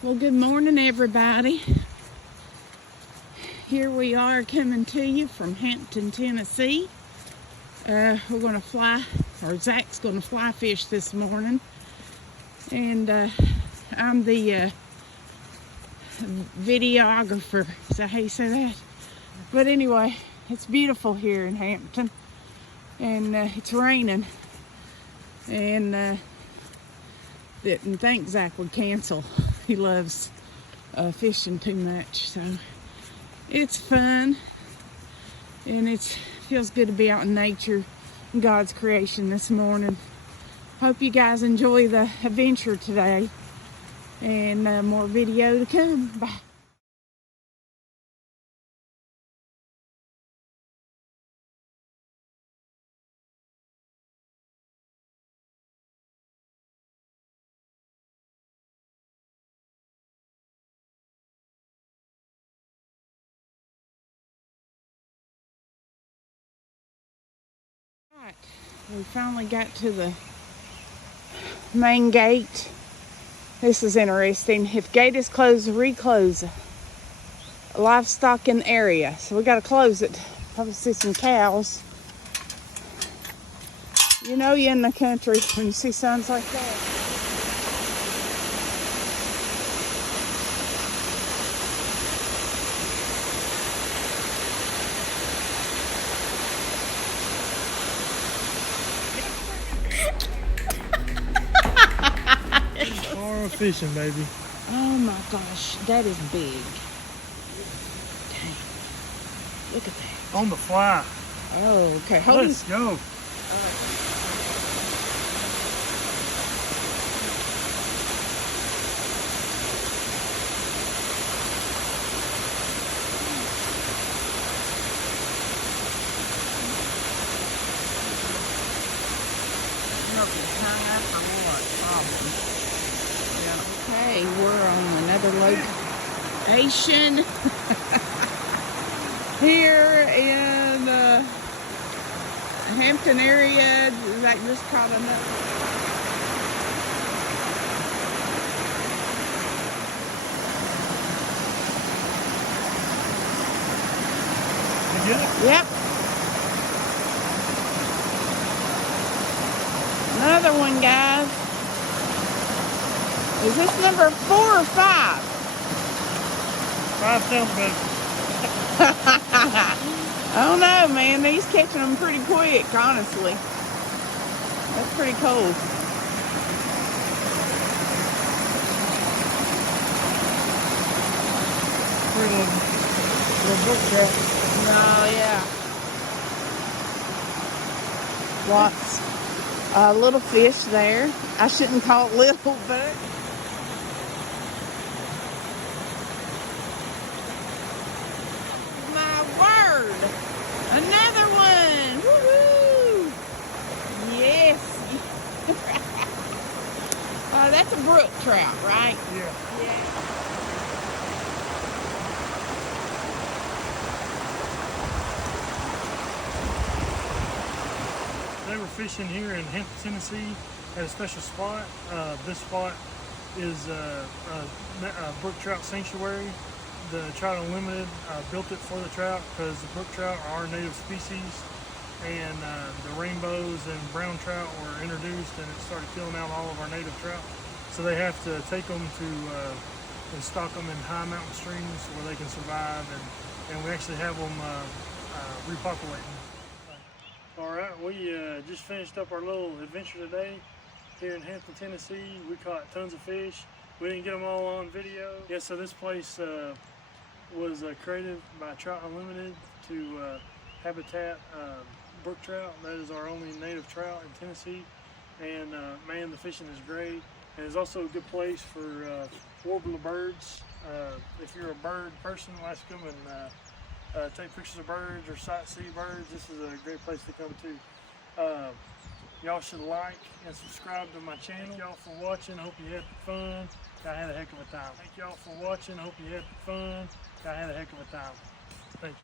Well, good morning, everybody. Here we are coming to you from Hampton, Tennessee. We're going to fly, or Zach's going to fly fish this morning. And I'm the videographer. Is that how you say that? But anyway, it's beautiful here in Hampton. And it's raining. And didn't think Zach would cancel. He loves fishing too much, so it's fun, and it feels good to be out in nature, God's creation this morning. Hope you guys enjoy the adventure today, and more video to come. Bye. Right, we finally got to the main gate. This is interesting. If gate is closed, reclose. Livestock in the area, so we got to close it. Probably see some cows. You know you're in the country when you see signs like that. Fishing, baby. Oh my gosh, that is big. Dang. Look at that. On the fly. Oh, okay. Let's go. Okay, we're on another location here in the Hampton area. That just caught another. You get it? Yep. Another one, guys. Is this number 4 or 5? 5 sounds better. I don't know, man. He's catching them pretty quick, honestly. That's pretty cool. Pretty little brook trout. Oh, yeah. Lots. Little fish there. I shouldn't call it little, but my word, another one. Woohoo! Yes. That's a brook trout, right? Yeah. Yeah. They were fishing here in Hampton, Tennessee at a special spot. This spot is a brook trout sanctuary. The Trout Unlimited built it for the trout because the brook trout are our native species, and the rainbows and brown trout were introduced, and it started killing out all of our native trout. So they have to take them to and stock them in high mountain streams where they can survive, and we actually have them repopulating. All right, we just finished up our little adventure today here in Hampton, Tennessee. We caught tons of fish. We didn't get them all on video. Yeah, so this place was created by Trout Unlimited to habitat brook trout. That is our only native trout in Tennessee. And man, the fishing is great. And it's also a good place for warbler birds. If you're a bird person, let's come and take pictures of birds or sightsee birds. This is a great place to come to. Y'all should like and subscribe to my channel. Thank y'all for watching. Hope you had fun. I had a heck of a time. Thank y'all for watching. Hope you had fun. I had a heck of a time.